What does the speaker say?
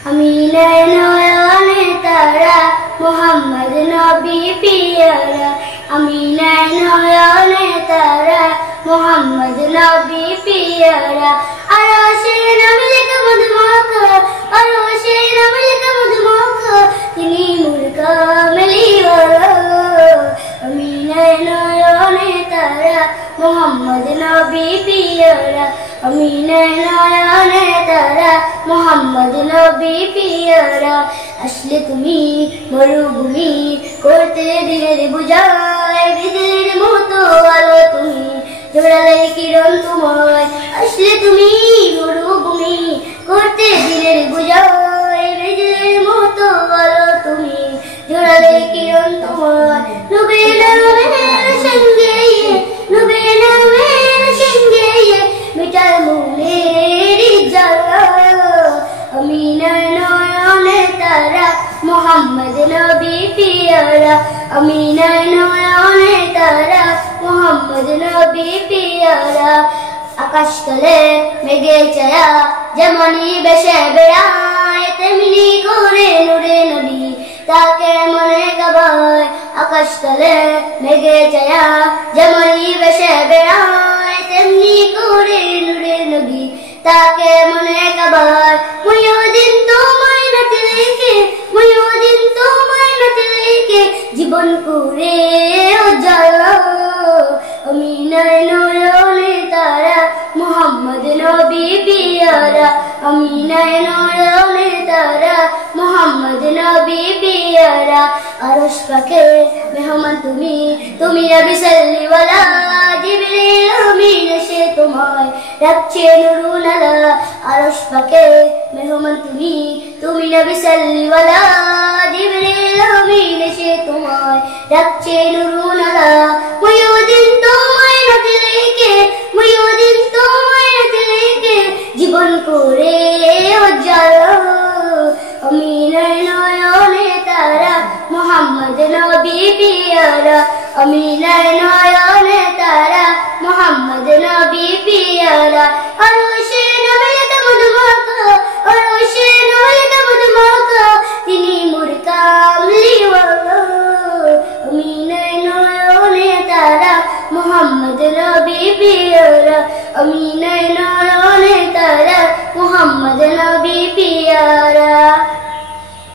আমি নয়নে তারা মোহাম্মদ নবী পিয়ারা আমি নয়নে তারা মোহাম্মদ নবী পিয়ারা আরশে নামলিক মধুমাখা আরশে নামলিক মাখা তিনি মোর কামলিওয়ালা আমি নয়নে তারা মোহাম্মদ নবী পিয়ারা আমি নয়নে তারা মোহাম্মদ নবী পিয়ারা আসলে তুমি মরুভূমি করতে দিনের বুঝায় বিজলির মতো আলো তুমি জোড়ালে কিরণ তোমায় আসলে তুমি মরুভূমি করতে দিনের বুঝায় বিজলির মতো আলো তুমি জোড়ালে কিরণ তোমায় নবী নামের সঙ্গে নবী নামের সঙ্গে মিটার মনের জ্বালা আমি নয়নে তারা মোহাম্মদ নবী পিয়ারা আমি নয়নে তারা মোহাম্মদ নবী পিয়ারা আকাশ তলে মেঘে ছায়া যেমনই বেশে বেড়ায় তেমনি করে নূরে নবী তাকে মনে গাবায় আকাশ তলে মেঘে ছায়া যেমনই বেশে বেড়ায় তেমনি করে নূরে নবী তাকে মনে গাবায় মুয়ুদিন তোমায় নাতে লেখে মুয়ুদিন তোমায় নাতে লেখে জীবন করে উজালা আমি নয়নে তারা মোহাম্মদ নবী পিয়ারা আমি নয়নে তারা মোহাম্মদ নবী পিয়ারা আরশ পাকে মেহমান তুমি তুমি নবী সাল্লিওয়ালা জিবরিল আমিন এসে তোমায় রাখছে নুরুন আলা আরশ পাকে মেহমান তুমি তুমি নবী সাল্লিওয়ালা জিবরিল আমিন এসে তোমায় রাখছে নুরুন আলা মুয়ুদিন তোমায় নাতে লেখে মুয়ুদিন তোমায় নাতে লেখে জীবন করে উজালা আমি নয়নে তারা মোহাম্মদ নবী পিয়ারা আমি নয়নে তারা মোহাম্মদ নবী পিয়ারা আরশে নামলিক মধুমাখা আরশে নামলিক মধুমাখা তিনি মোর কামলিওয়ালা আমি নয়নে তারা মোহাম্মদ নবী পিয়ারা আমি নয়নে তারা মোহাম্মদ নবী পিয়ারা